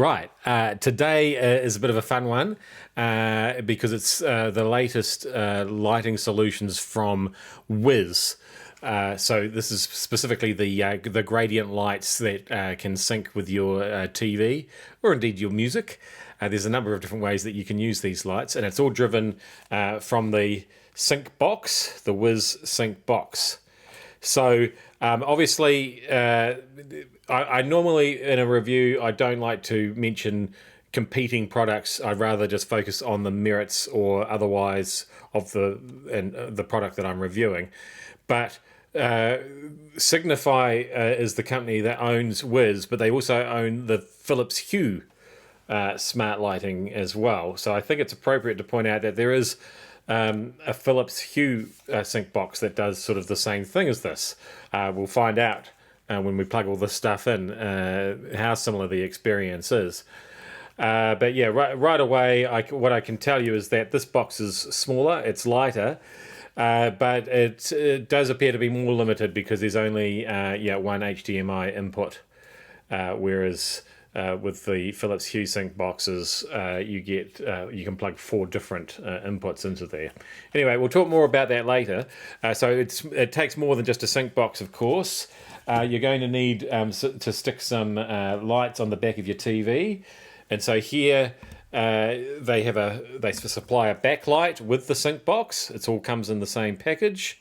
Right. Today is a bit of a fun one because it's the latest lighting solutions from Wiz. So this is specifically the gradient lights that can sync with your TV or indeed your music. There's a number of different ways that you can use these lights, and it's all driven from the Sync box, the Wiz Sync box. So obviously, I normally in a review I don't like to mention competing products. I'd rather just focus on the merits or otherwise of the product that I'm reviewing. But Signify is the company that owns Wiz, but they also own the Philips Hue smart lighting as well. So I think it's appropriate to point out that there is a Philips Hue sync box that does sort of the same thing as this. We'll find out when we plug all this stuff in how similar the experience is. But yeah, right away, what I can tell you is that this box is smaller, it's lighter, but it does appear to be more limited because there's only one HDMI input, whereas with the Philips Hue Sync boxes, you can plug 4 different inputs into there. Anyway, we'll talk more about that later. So it takes more than just a sync box, of course. You're going to need to stick some lights on the back of your TV, and so here they supply a backlight with the sync box. It all comes in the same package,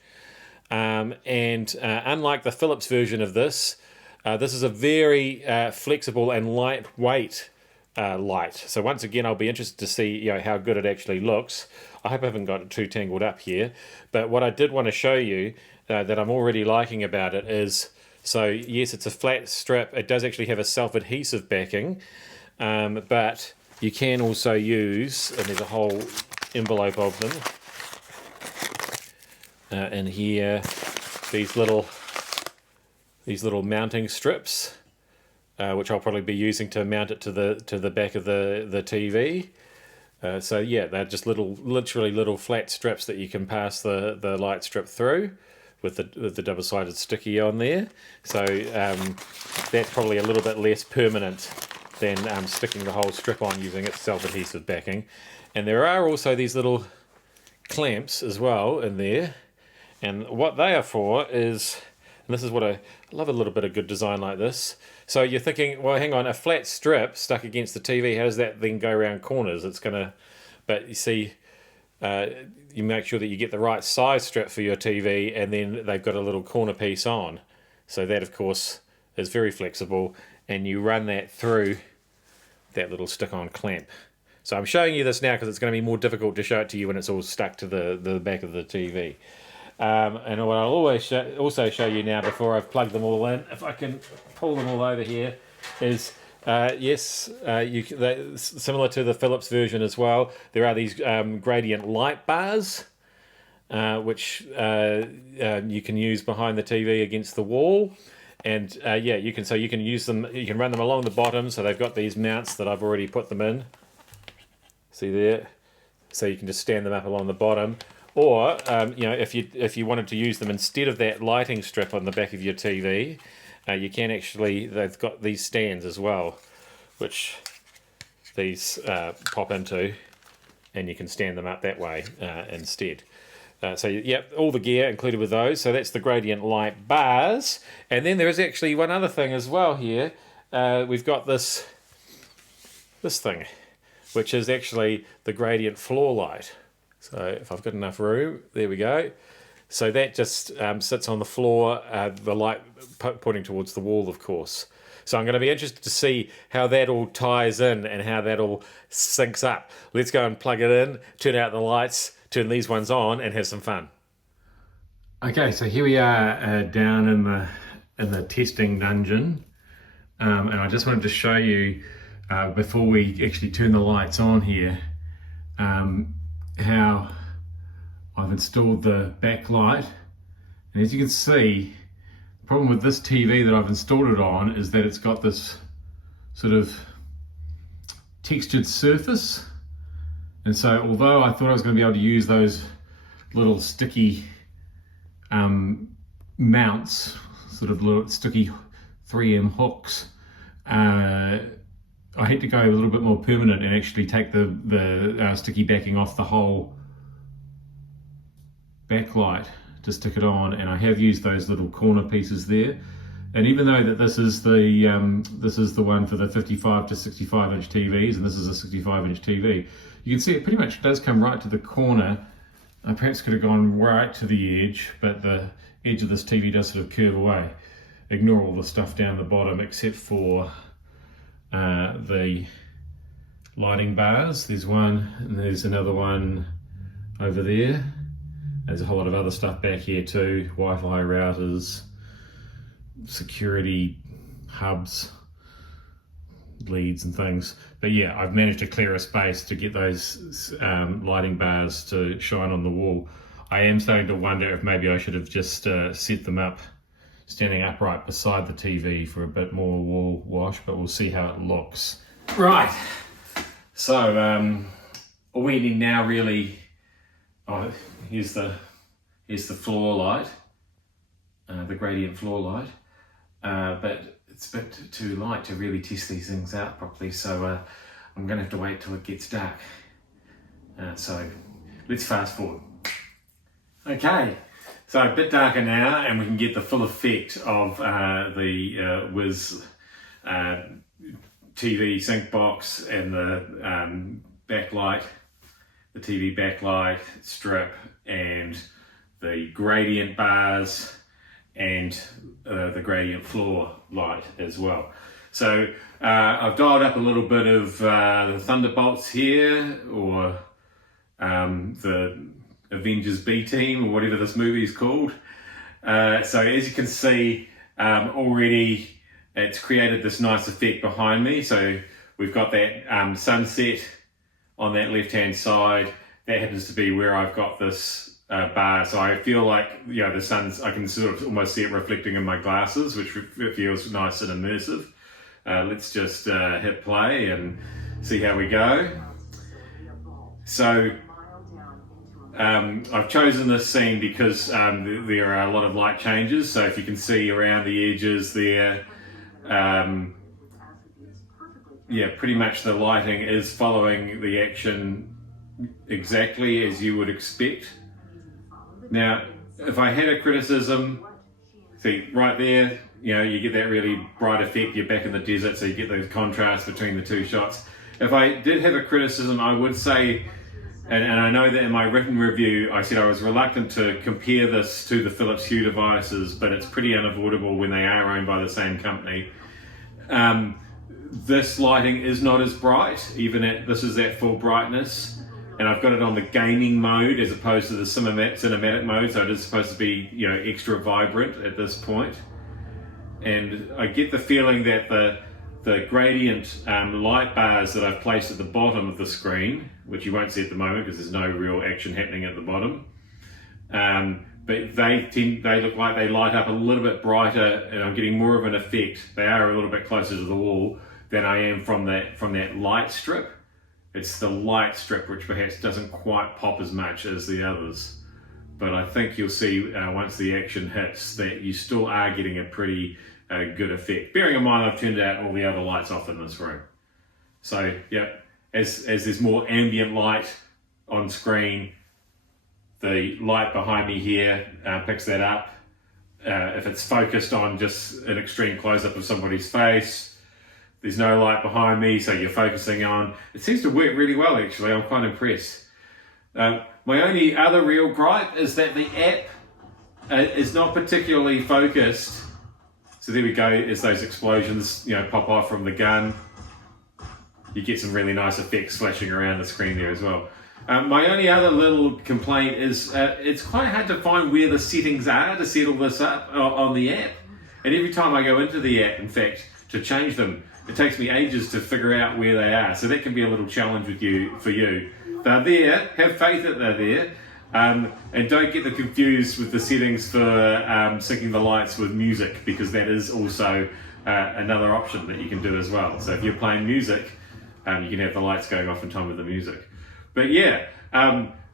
and unlike the Philips version of this. This is a very flexible and lightweight light. So once again, I'll be interested to see how good it actually looks. I hope I haven't got it too tangled up here. But what I did want to show you that I'm already liking about it is, so yes, it's a flat strip. It does actually have a self-adhesive backing, but you can also use, and there's a whole envelope of them in here, these little mounting strips, which I'll probably be using to mount it to the back of the TV. So yeah, they're just literally little flat strips that you can pass the light strip through with the double-sided sticky on there. So that's probably a little bit less permanent than sticking the whole strip on using its self-adhesive backing. And there are also these little clamps as well in there, and what they are for is, and this is what I love, a little bit of good design like this. So you're thinking, well, hang on, a flat strip stuck against the TV, how does that then go around corners? But you see, you make sure that you get the right size strip for your TV, and then they've got a little corner piece on. So that, of course, is very flexible, and you run that through that little stick-on clamp. So I'm showing you this now because it's going to be more difficult to show it to you when it's all stuck to the back of the TV. And what I'll also show you now before I've plugged them all in, if I can pull them all over here, is similar to the Philips version as well, there are these gradient light bars, which you can use behind the TV against the wall. And you can use them, you can run them along the bottom, so they've got these mounts that I've already put them in. See there? So you can just stand them up along the bottom. Or, if you wanted to use them instead of that lighting strip on the back of your TV, you can actually, they've got these stands as well, which these pop into, and you can stand them up that way instead. All the gear included with those. So that's the gradient light bars. And then there is actually one other thing as well here. We've got this thing, which is actually the gradient floor light. So if I've got enough room, there we go. So that just sits on the floor, the light pointing towards the wall, of course. So I'm going to be interested to see how that all ties in and how that all syncs up. Let's go and plug it in, turn out the lights, turn these ones on, and have some fun. Okay, so here we are down in the testing dungeon, and I just wanted to show you before we actually turn the lights on here, how I've installed the backlight. And as you can see, the problem with this TV that I've installed it on is that it's got this sort of textured surface. And so although I thought I was going to be able to use those little sticky mounts, sort of little sticky 3M hooks, I had to go a little bit more permanent and actually take the sticky backing off the whole backlight to stick it on, and I have used those little corner pieces there. And even though that this is the one for the 55 to 65 inch TVs, and this is a 65 inch TV, you can see it pretty much does come right to the corner. I perhaps could have gone right to the edge, but the edge of this TV does sort of curve away. Ignore all the stuff down the bottom except for the lighting bars. There's one, and there's another one over there. There's a whole lot of other stuff back here too, Wi-Fi routers, security hubs, leads and things. But yeah, I've managed to clear a space to get those lighting bars to shine on the wall. I am starting to wonder if maybe I should have just set them up standing upright beside the TV for a bit more wall wash, but we'll see how it looks. Right, so all we need now really, here's the floor light, the gradient floor light, but it's a bit too light to really test these things out properly, so I'm going to have to wait till it gets dark. So let's fast forward. Okay, so a bit darker now, and we can get the full effect of the Wiz TV sync box and the backlight, the TV backlight strip, and the gradient bars, and the gradient floor light as well. So I've dialed up a little bit of the Thunderbolts here, or the Avengers B-Team, or whatever this movie is called. So as you can see, already it's created this nice effect behind me. So we've got that sunset on that left-hand side. That happens to be where I've got this bar. So I feel like, you know, the sun's, I can sort of almost see it reflecting in my glasses, which feels nice and immersive. Let's just hit play and see how we go. So I've chosen this scene because there are a lot of light changes. So if you can see around the edges there, yeah, pretty much the lighting is following the action exactly as you would expect. Now, if I had a criticism, see right there, you know, you get that really bright effect. You're back in the desert, so you get those contrasts between the two shots. If I did have a criticism, I would say, and I know that in my written review, I said I was reluctant to compare this to the Philips Hue devices, but it's pretty unavoidable when they are owned by the same company. This lighting is not as bright, even at, this is at full brightness. And I've got it on the gaming mode as opposed to the cinematic mode, so it is supposed to be, you know, extra vibrant at this point. And I get the feeling that the gradient light bars that I've placed at the bottom of the screen, which you won't see at the moment because there's no real action happening at the bottom, but they look like they light up a little bit brighter, and I'm getting more of an effect. They are a little bit closer to the wall than I am from that light strip. It's the light strip which perhaps doesn't quite pop as much as the others. But I think you'll see once the action hits that you still are getting a pretty good effect. Bearing in mind I've turned out all the other lights off in this room. So yeah, as there's more ambient light on screen, the light behind me here picks that up. If it's focused on just an extreme close-up of somebody's face, there's no light behind me, so you're focusing on. It seems to work really well, actually. I'm quite impressed. My only other real gripe is that the app is not particularly focused. So there we go, as those explosions, you know, pop off from the gun. You get some really nice effects flashing around the screen there as well. My only other little complaint is it's quite hard to find where the settings are to set all this up on the app. And every time I go into the app, in fact, to change them, it takes me ages to figure out where they are. So that can be a little challenge for you. They're there, have faith that they're there, and don't get them confused with the settings for syncing the lights with music, because that is also another option that you can do as well. So if you're playing music, you can have the lights going off in time with the music. But yeah,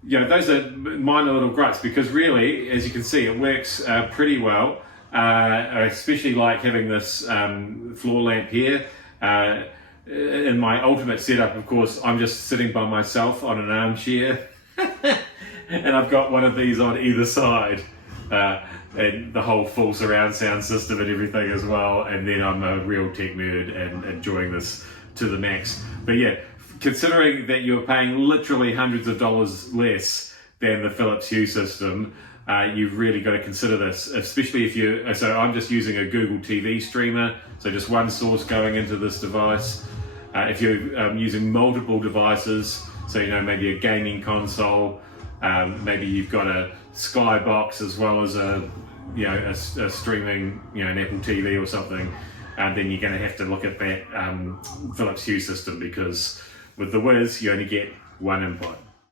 you know, those are minor little gripes, because really, as you can see, it works pretty well. I especially like having this floor lamp here. in my ultimate setup, of course, I'm just sitting by myself on an armchair, and I've got one of these on either side, and the whole full surround sound system and everything as well. And then I'm a real tech nerd and enjoying this to the max. But yeah, considering that you're paying literally hundreds of dollars less than the Philips Hue system, you've really got to consider this, especially if you. So I'm just using a Google TV streamer, so just one source going into this device. If you're using multiple devices, so maybe a gaming console, maybe you've got a Skybox as well as a streaming, an Apple TV or something, then you're going to have to look at that Philips Hue system, because with the Wiz you only get one input.